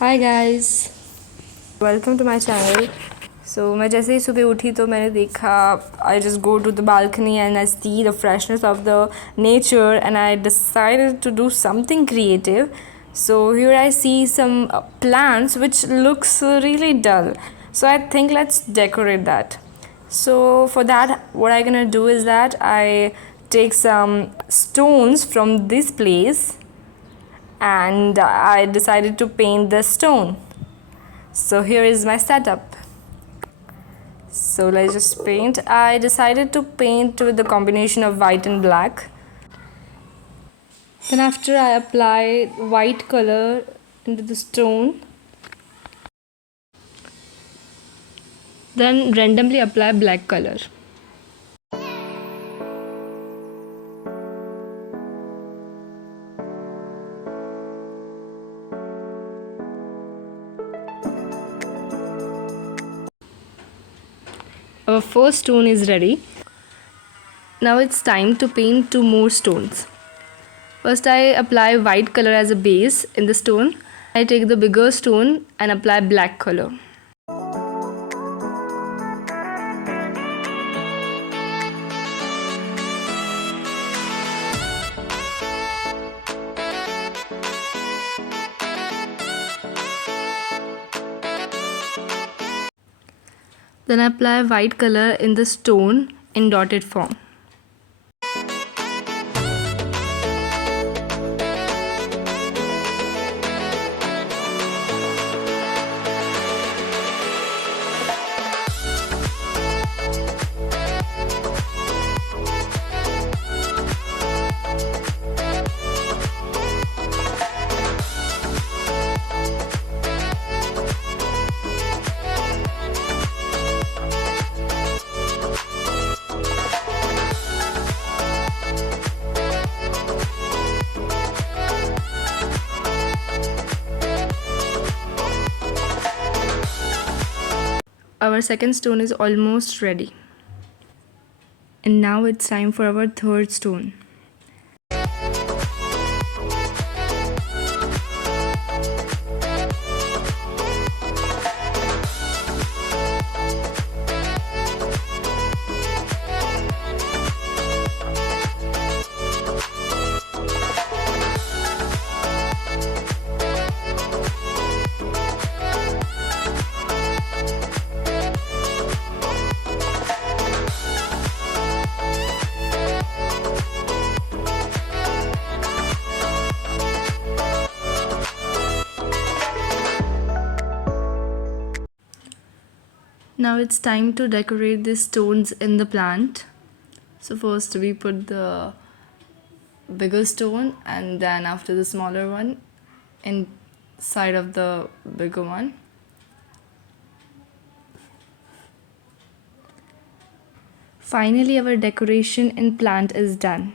Hi guys, welcome to my channel. मैं जैसे ही सुबह उठी तो मैंने देखा, I just go to the balcony and I see the freshness of the nature and I decided to do something creative. So here I see some plants which looks really dull. So I think let's decorate that. So for that, what I'm gonna do is that I take some stones from this place and I decided to paint the stone. So here is my setup. So let's just paint. I decided to paint with the combination of white and black. Then after I apply white color into the stone, then randomly apply black color. Our first stone is ready. Now it's time to paint two more stones. First I apply white color as a base in the stone. I take the bigger stone and apply black color. Then I apply white color in the stone in dotted form. Our second stone is almost ready. And now it's time for our third stone. Now it's time to decorate the stones in the plant. So first we put the bigger stone and then after the smaller one inside of the bigger one. Finally our decoration in plant is done.